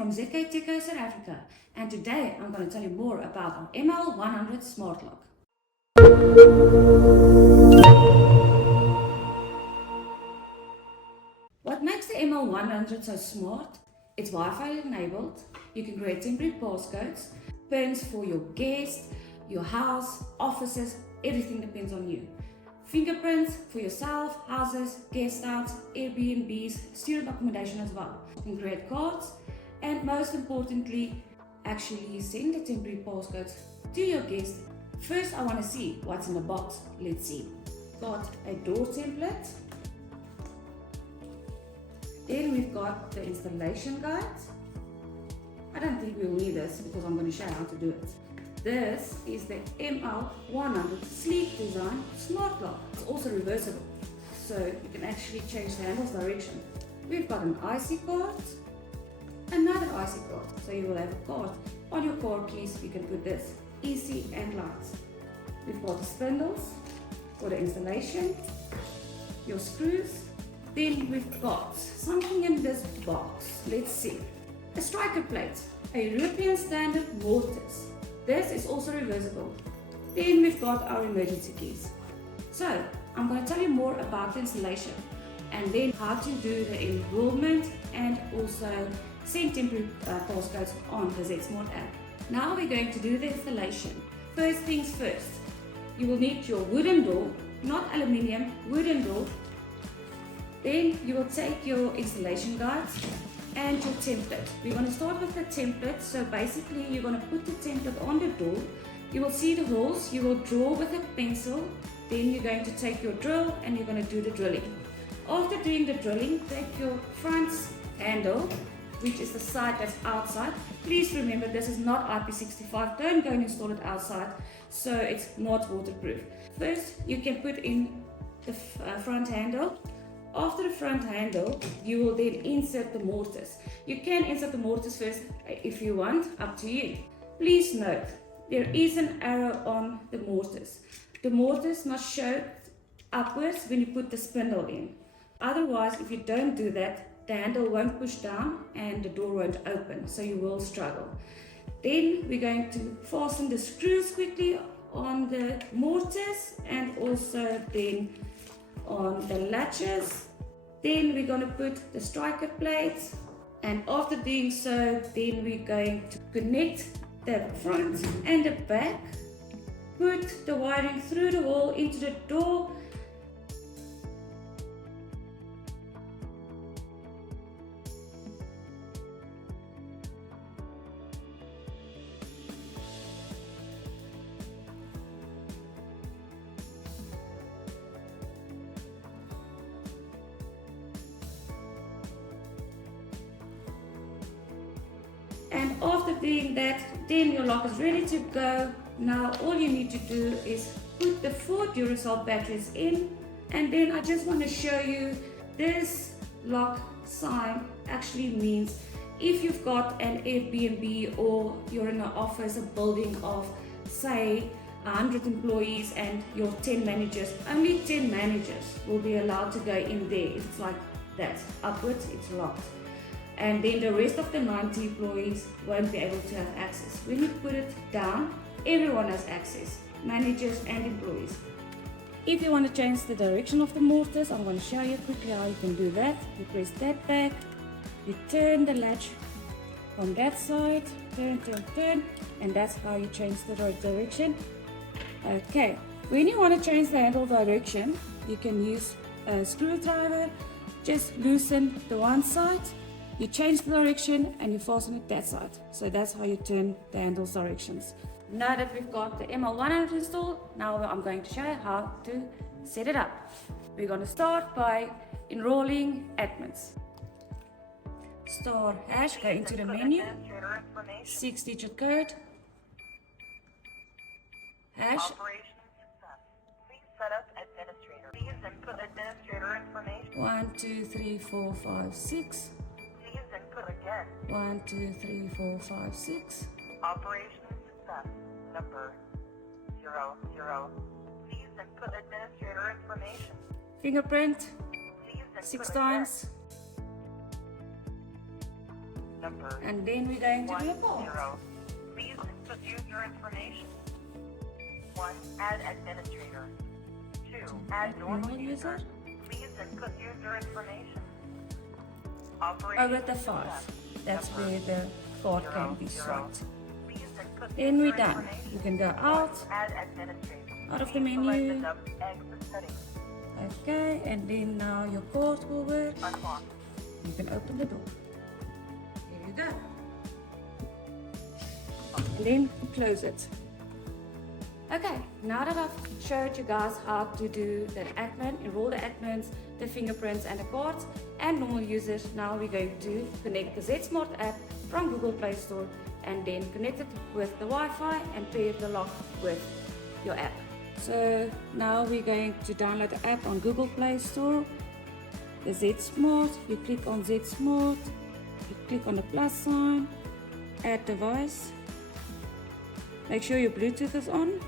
from ZKTeco South Africa, and today I'm going to tell you more about our ML100 Smart Lock. What makes the ML100 so smart? It's Wi-Fi enabled. You can create temporary passcodes, pins for your guests, your house, offices, everything depends on you. Fingerprints for yourself, houses, guest outs, Airbnbs, student accommodation as well. You can create cards, and most importantly, actually send the temporary passcodes to your guests. First, I want to see what's in the box. Let's see. Got a door template. Then we've got the installation guide. I don't think we'll need this because I'm going to show you how to do it. This is the ML100 sleek design smart lock. It's also reversible, so you can actually change the handle's direction. We've got an IC card, another IC card, so you will have a card on your car keys. You can put this easy and light. We've got the spindles for the installation, your screws. Then we've got something in this box. Let's see. A striker plate, a European standard mortise. This is also reversible. Then we've got our emergency keys. So I'm going to tell you more about the installation and then how to do the enrollment and also send temporary passcodes on the ZSmart app. Now we're going to do the installation. First things first, you will need your wooden door, not aluminium, wooden door. Then you will take your installation guides and your template. We're going to start with the template. So basically you're going to put the template on the door. You will see the holes. You will draw with a pencil. Then you're going to take your drill and you're going to do the drilling. After doing the drilling, take your front handle, which is the side that's outside. Please remember, this is not IP65. Don't go and install it outside, so it's not waterproof. First, you can put in the front handle. After the front handle, you will then insert the mortise. You can insert the mortise first if you want, up to you. Please note, there is an arrow on the mortise. The mortise must show upwards when you put the spindle in. Otherwise, if you don't do that, the handle won't push down and the door won't open, so you will struggle. Then we're going to fasten the screws quickly on the mortise and also then on the latches. Then we're going to put the striker plates, and after doing so, then we're going to connect the front and the back, put the wiring through the hole into the door. And after doing that, then your lock is ready to go. Now all you need to do is put the 4 Duracell batteries in, and then I just want to show you this lock sign actually means if you've got an Airbnb or you're in an office, a building of say 100 employees and your 10 managers, only 10 managers will be allowed to go in there. If it's like that, upwards, it's locked. And then the rest of the 90 employees won't be able to have access. When you put it down, everyone has access, managers and employees. If you want to change the direction of the mortise, I'm going to show you quickly how you can do that. You press that back, you turn the latch from that side, turn, and that's how you change the direction. Okay, when you want to change the handle direction, you can use a screwdriver, just loosen the one side. You change the direction and you fasten it that side. So that's how you turn the handle's directions. Now that we've got the ML100 installed, now I'm going to show you how to set it up. We're going to start by enrolling admins. Star hash, go into the menu, 6-digit code, hash, Please set up administrator. Please input administrator information. 1, 2, 3, 4, 5, 6. Please input again. 1, 2, 3, 4, 5, 6. Operation success. Number 00. Please input administrator information. Fingerprint, Please input 6 again. times. number And then we're going to do a call. 10. Please input user information. 1. Add administrator. 2. Add normal user. Please input user information. Operation Over the 5. That's where the card can be swiped. Please input Then user we're done. information. You can go out Add administrator. of the Select menu. the exit settings. Okay, and then now your card will work. Unlock. You can open the door. There you go. And then close it. Okay, now that I've showed you guys how to do the admin, enroll the admins, the fingerprints and the cards, and normal users, now we're going to connect the ZSmart app from Google Play Store and then connect it with the Wi-Fi and pair the lock with your app. So now we're going to download the app on Google Play Store, the ZSmart. You click on ZSmart, you click on the plus sign, add device. Make sure your Bluetooth is on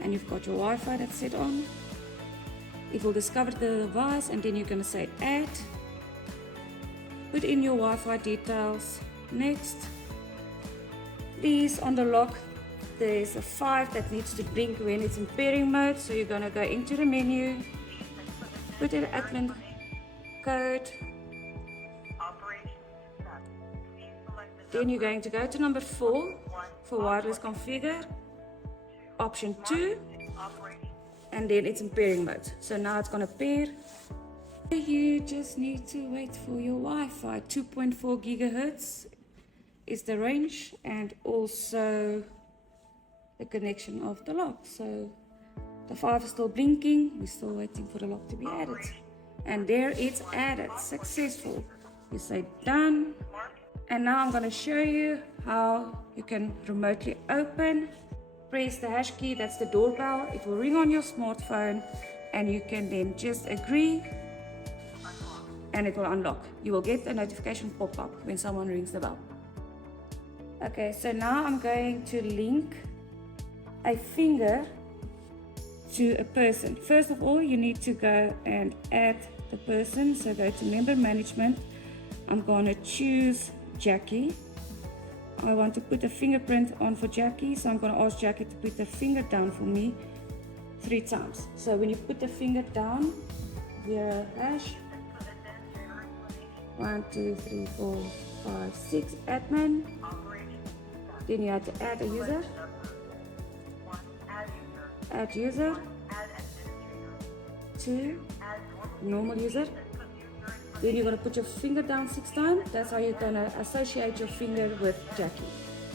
and you've got your Wi-Fi that's set on. It will discover the device and then you're going to say add. Put in your Wi-Fi details. Next. Please, on the lock, there's a 5 that needs to blink when it's in pairing mode. So you're going to go into the menu, put in the admin code. Then you're going to go to number 4 for wireless configure, option 2, and then it's in pairing mode. So now it's going to pair. You just need to wait for your Wi-Fi. 2.4 gigahertz is the range, and also the connection of the lock. So the 5 is still blinking. We're still waiting for the lock to be added, and there it's added, successful. You say done. And now I'm going to show you how you can remotely open. Press the hash key, that's the doorbell. It will ring on your smartphone and you can then just agree and it will unlock. You will get a notification pop up when someone rings the bell. Okay, so now I'm going to link a finger to a person. First of all, you need to go and add the person. So go to member management. I'm going to choose Jackie. I want to put a fingerprint on for Jackie, so I'm going to ask Jackie to put the finger down for me 3 times. So when you put the finger down, here hash 1, 2, 3, 4, 5, 6 admin. Then you have to add a user. Add user. 2 normal user. Then you're going to put your finger down 6 times. That's how you're going to associate your finger with Jackie.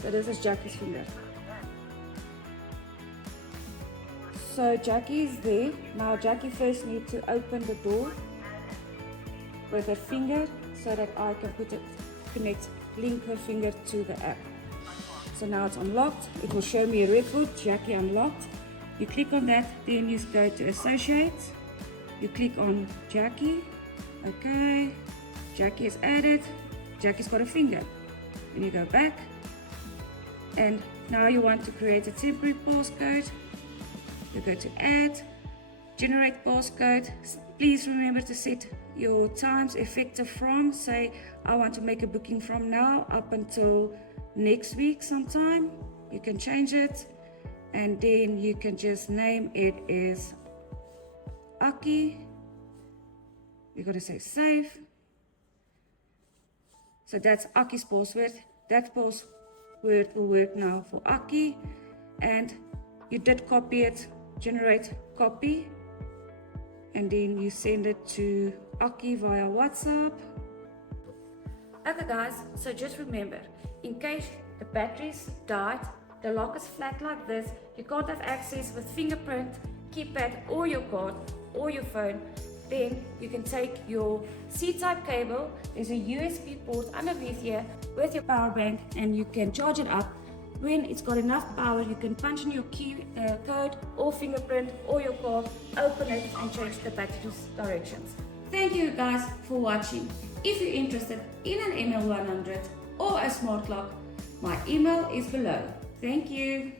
So this is Jackie's finger. So Jackie is there. Now Jackie first needs to open the door with her finger so that I can link her finger to the app. So now it's unlocked. It will show me a record, Jackie unlocked. You click on that, then you go to associate. You click on Jackie. Okay, Jackie is added. Jackie's got a finger. Then you go back, and now you want to create a temporary passcode. You go to add, generate passcode. Please remember to set your times effective from. Say I want to make a booking from now up until next week sometime. You can change it, and then you can just name it as Aki. You're going to say save. So that's Aki's password. That password will work now for Aki. And you did copy it, generate copy. And then you send it to Aki via WhatsApp. Okay guys, so just remember, in case the batteries died, the lock is flat like this, you can't have access with fingerprint, keypad or your card or your phone, then you can take your C-type cable, there's a USB port underneath here with your power bank, and you can charge it up. When it's got enough power, you can punch in your code or fingerprint or your card, open it and change the battery's directions. Thank you guys for watching. If you're interested in an ML100 or a smart lock, my email is below. Thank you.